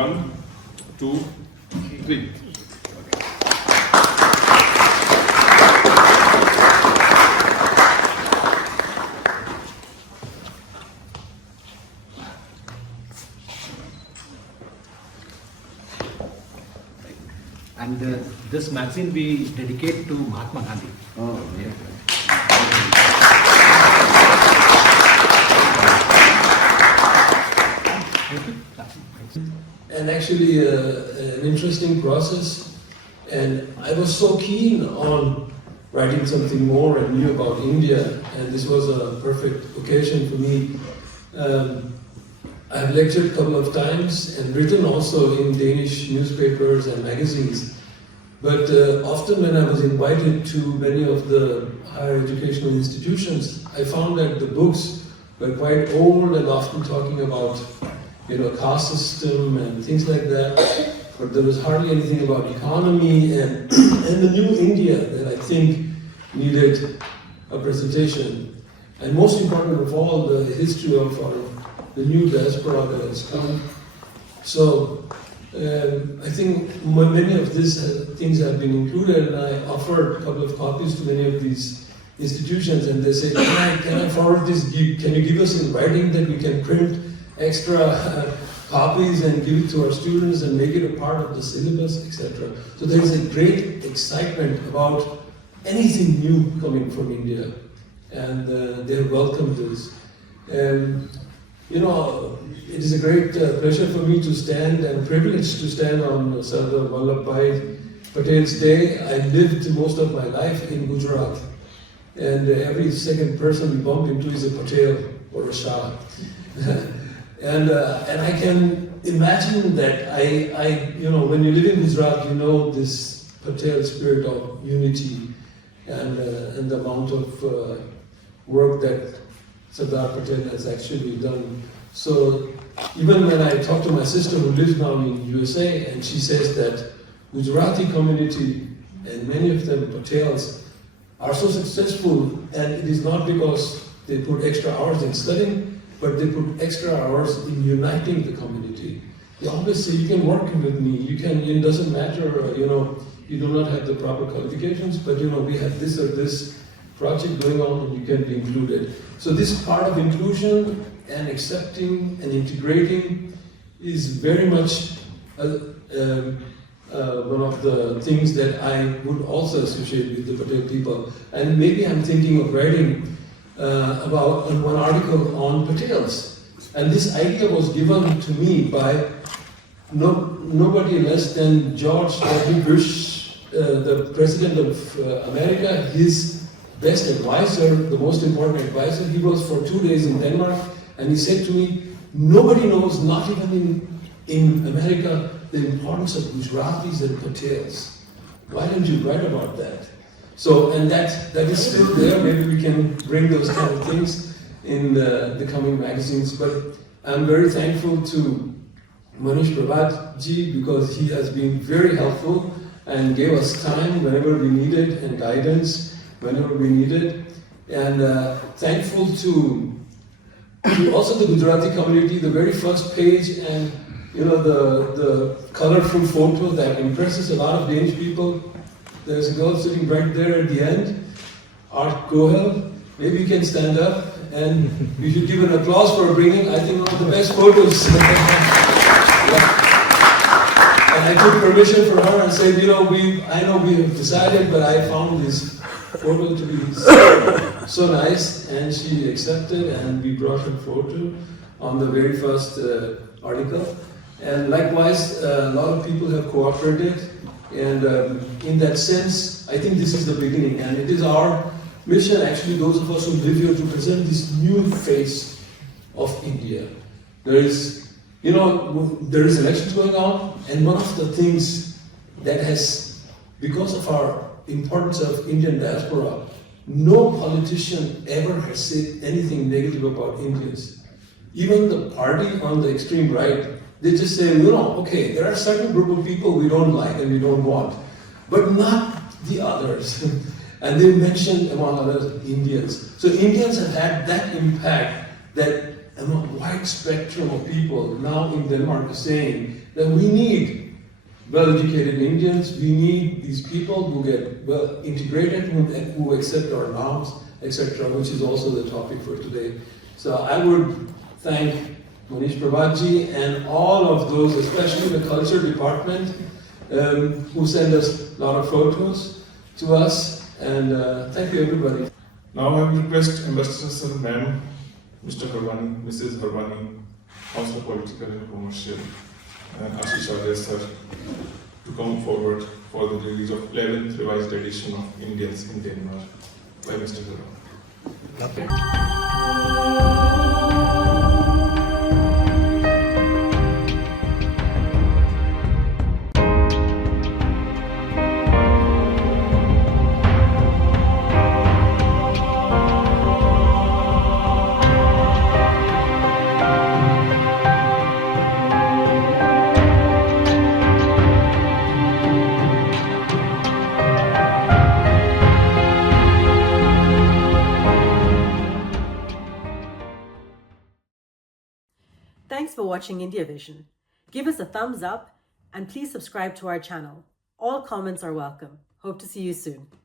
1, 2, 3. And this magazine we dedicate to Mahatma Gandhi. Oh, yeah. And actually an interesting process, and I was so keen on writing something more and new about India, and this was a perfect occasion for me. I've lectured a couple of times and written also in Danish newspapers and magazines, but often when I was invited to many of the higher educational institutions, I found that the books were quite old and often talking about caste system and things like that, but there was hardly anything about economy and the new India that I think needed a presentation. And most important of all, the history of the new diaspora that has come. So I think many of these things have been included, and I offered a couple of copies to many of these institutions, and they said, can I forward this? Can you give us in writing that we can print extra copies and give it to our students and make it a part of the syllabus, etc. So there is a great excitement about anything new coming from India, and they welcome this. It is a great pleasure for me to stand and privilege to stand on Sardar Vallabhbhai Patel's day. I lived most of my life in Gujarat, and every second person we bump into is a Patel or a Shah. And I can imagine that when you live in Gujarat, you know this Patel spirit of unity and the amount of work that Sardar Patel has actually done. So even when I talk to my sister who lives now in USA, and she says that Gujarati community and many of them Patels are so successful, and it is not because they put extra hours in studying, but they put extra hours in uniting the community. They always say, you can work with me, it doesn't matter, you do not have the proper qualifications, but we have this or this project going on and you can be included. So this part of inclusion and accepting and integrating is very much one of the things that I would also associate with the Patel people. And maybe I'm thinking of writing about one article on Patels. And this idea was given to me by nobody less than George W. Bush, the President of America, his best advisor, the most important advisor. He was for 2 days in Denmark, and he said to me, nobody knows, not even in America, the importance of Gujaratis and Patels. Why don't you write about that? So, and that is still there. Maybe we can bring those kind of things in the coming magazines. But I'm very thankful to Manish Prabhat ji, because he has been very helpful and gave us time whenever we needed and guidance whenever we needed. And thankful to also the Gujarati community, the very first page, and the colorful photo that impresses a lot of Danish people. There's a girl sitting right there at the end, Art Gohel. Maybe you can stand up, and we should give an applause for bringing, I think, one of the best photos. And I took permission from her and said, I know we have decided, but I found this photo to be so nice, and she accepted, and we brought her photo on the very first article. And likewise, a lot of people have cooperated, and in that sense, I think this is the beginning, and it is our mission, actually, those of us who live here, to present this new face of India. There is elections going on, and one of the things that has, because of our importance of Indian diaspora, no politician ever has said anything negative about Indians. Even the party on the extreme right, they just say, okay, there are certain group of people we don't like and we don't want, but not the others. And they mentioned, among others, Indians. So Indians have had that impact that among wide spectrum of people now in Denmark are saying that we need well-educated Indians, we need these people who get well integrated, who accept our norms, etc., which is also the topic for today. So I would thank Manish Prabhatji and all of those, especially the culture department, who send us a lot of photos to us, and thank you everybody. Now I will request Ambassador Sir Ma'am, Mr. Harwani, Mrs. Harwani, Councillor Political and Commercial, and Ashish Arya Sir, to come forward for the release of 11th revised edition of Indians in Denmark by Mr. Harwani. Thanks for watching Indiavision. Give us a thumbs up and please subscribe to our channel. All comments are welcome. Hope to see you soon.